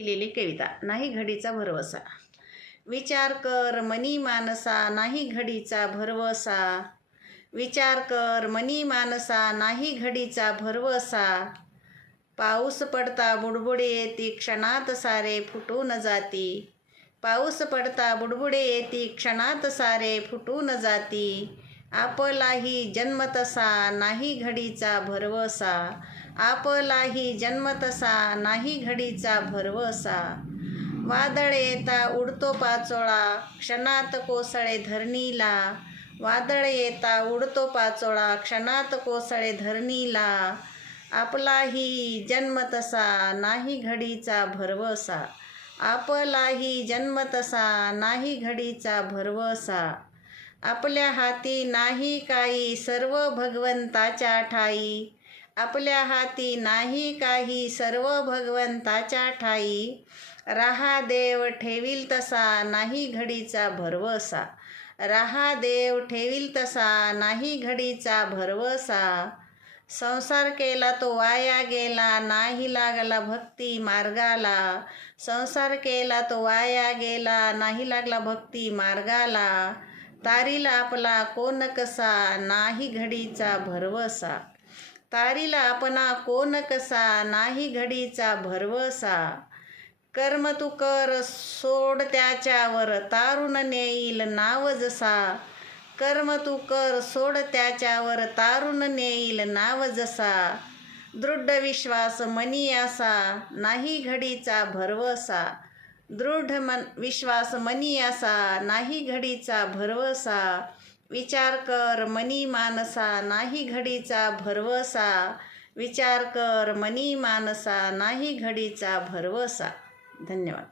लिहिलेली कविता नाही घडीचा भरवसा. विचार कर मनी मानसा नाही घडीचा भरवसा. विचार कर मनी मानसा नाही घडीचा भरवसा. पाऊस पडता बुडबुडे येती क्षणात सारे फुटून जाती. पाऊस पडता बुडबुडे येती क्षणात सारे फुटून जाती. आपलाही जन्म तसा नाही घडीचा भरवसा. आपलाही जन्म तसा नाही घडीचा भरवसा. वादळ येता उडतो पाचोळा क्षणात कोसळे धरणीला. वादळ येता उडतो पाचोळा क्षणात कोसळे धरणीला. आपलाही जन्म तसा नाही घडीचा भरवसा. आपलाही जन्म तसा नाही घडीचा भरवसा. आपल्या हाती नाही काही सर्व भगवंताच्या ठाई. आपल्या हाती नाही काही सर्व भगवंताच्या ठाई. राहा देव ठेवील तसा नाही घडीचा भरवसा. राहा देव ठेवील तसा नाही घडीचा भरवसा. संसार केला तो वाया गेला नाही लागला भक्ती मार्गाला. संसार केला तो वाया गेला नाही लागला भक्ती मार्गाला. तारीला आपला कोण कसा नाही घडीचा भरवसा. तारीला आपणा कोण कसा? नाही घडीचा भरवसा. कर्म तू कर सोड त्याच्यावर तारुण नेईल नाव जसा. कर्म तू कर सोड त्याच्यावर तारुण नेईल नाव जसा. दृढ विश्वास मनी असा नाही घडीचा भरवसा. दृढ मन विश्वास मनी असा नाही घडीचा भरवसा. विचार कर मनी मानसा नाही घडीचा भरवसा. विचार कर मनी मानसा नाही घडीचा भरवसा. धन्यवाद.